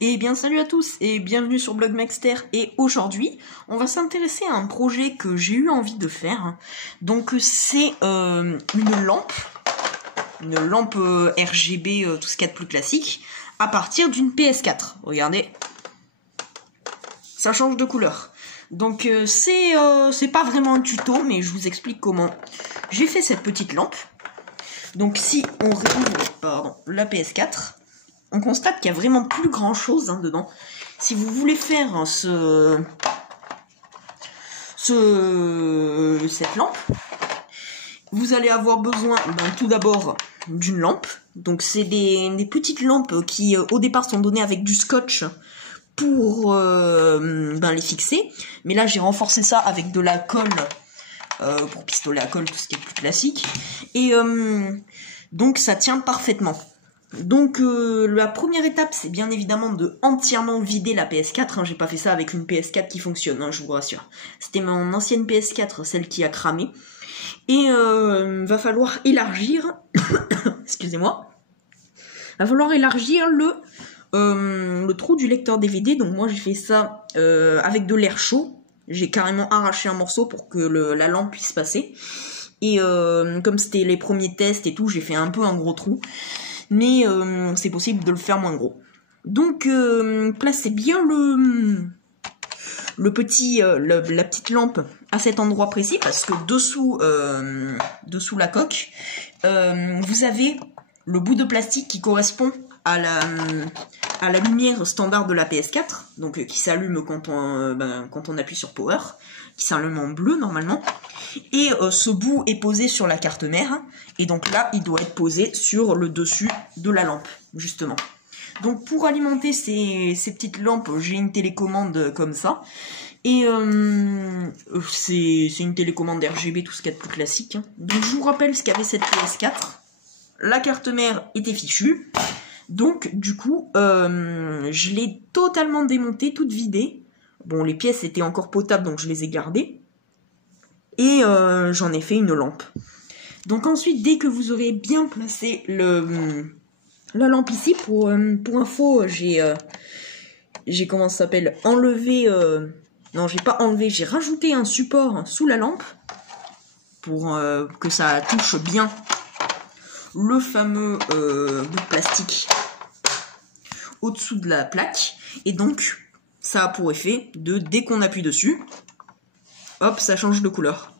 Eh bien salut à tous et bienvenue sur Blogmexter, et aujourd'hui on va s'intéresser à un projet que j'ai eu envie de faire. Donc c'est une lampe RGB, tout ce qu'il y a de plus classique, à partir d'une PS4. Regardez, ça change de couleur. Donc c'est pas vraiment un tuto, mais je vous explique comment j'ai fait cette petite lampe. Donc si on réouvre la PS4, on constate qu'il y a vraiment plus grand chose dedans. Si vous voulez faire cette lampe, vous allez avoir besoin tout d'abord d'une lampe. Donc c'est des petites lampes qui au départ sont données avec du scotch pour les fixer. Mais là j'ai renforcé ça avec de la colle pour pistolet à colle, tout ce qui est plus classique. Et donc ça tient parfaitement. Donc la première étape, c'est bien évidemment de entièrement vider la PS4. J'ai pas fait ça avec une PS4 qui fonctionne, je vous rassure. C'était mon ancienne PS4, celle qui a cramé. Et va falloir élargir, excusez-moi, va falloir élargir le trou du lecteur DVD. Donc moi j'ai fait ça avec de l'air chaud. J'ai carrément arraché un morceau pour que la lampe puisse passer. Et comme c'était les premiers tests et tout, j'ai fait un peu un gros trou. Mais c'est possible de le faire moins gros. Donc placez bien la petite lampe à cet endroit précis, parce que dessous la coque, vous avez le bout de plastique qui correspond à la lumière standard de la PS4, donc qui s'allume quand on appuie sur Power, qui s'allume en bleu normalement. Et ce bout est posé sur la carte mère, et donc là il doit être posé sur le dessus de la lampe, justement. Donc pour alimenter ces petites lampes, j'ai une télécommande comme ça, et c'est une télécommande RGB, tout ce qu'il y a de plus classique. Donc je vous rappelle ce qu'avait cette PS4, la carte mère était fichue, donc du coup je l'ai totalement démontée, toute vidée. Bon, les pièces étaient encore potables, donc je les ai gardées. Et j'en ai fait une lampe. Donc ensuite, dès que vous aurez bien placé la lampe ici, pour info, j'ai comment ça s'appelle, enlevé... non, j'ai pas enlevé, j'ai rajouté un support sous la lampe pour que ça touche bien le fameux bout de plastique au-dessous de la plaque. Et donc, ça a pour effet de, dès qu'on appuie dessus, hop, ça change de couleur.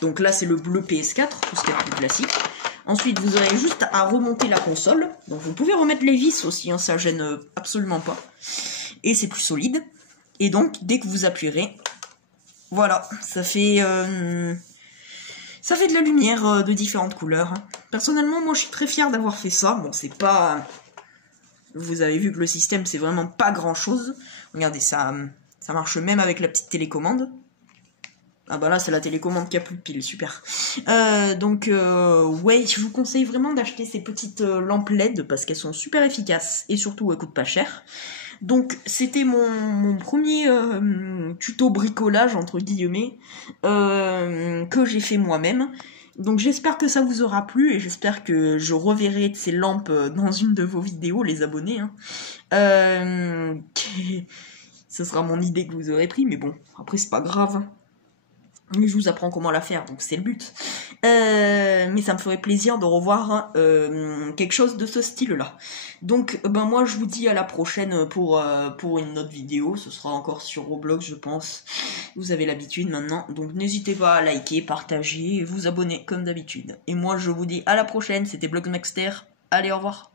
Donc là, c'est le bleu PS4, tout ce qui est plus classique. Ensuite, vous aurez juste à remonter la console. Donc vous pouvez remettre les vis aussi, ça gêne absolument pas. Et c'est plus solide. Et donc, dès que vous appuierez, voilà, ça fait de la lumière de différentes couleurs. Personnellement, moi, je suis très fier d'avoir fait ça. Bon, c'est pas... Vous avez vu que le système, c'est vraiment pas grand-chose. Regardez, ça marche même avec la petite télécommande. Ah bah là, c'est la télécommande qui a plus de piles, super. Ouais, je vous conseille vraiment d'acheter ces petites lampes LED, parce qu'elles sont super efficaces, et surtout, elles coûtent pas cher. Donc, c'était mon premier tuto bricolage, entre guillemets, que j'ai fait moi-même. Donc j'espère que ça vous aura plu, et j'espère que je reverrai ces lampes dans une de vos vidéos, les abonnés. Ce sera mon idée que vous aurez pris, mais bon, après c'est pas grave. Mais je vous apprends comment la faire, donc c'est le but. Mais ça me ferait plaisir de revoir quelque chose de ce style-là. Donc, moi, je vous dis à la prochaine pour une autre vidéo. Ce sera encore sur Roblox, je pense. Vous avez l'habitude maintenant. Donc, n'hésitez pas à liker, partager et vous abonner comme d'habitude. Et moi, je vous dis à la prochaine. C'était Blogmexter. Allez, au revoir.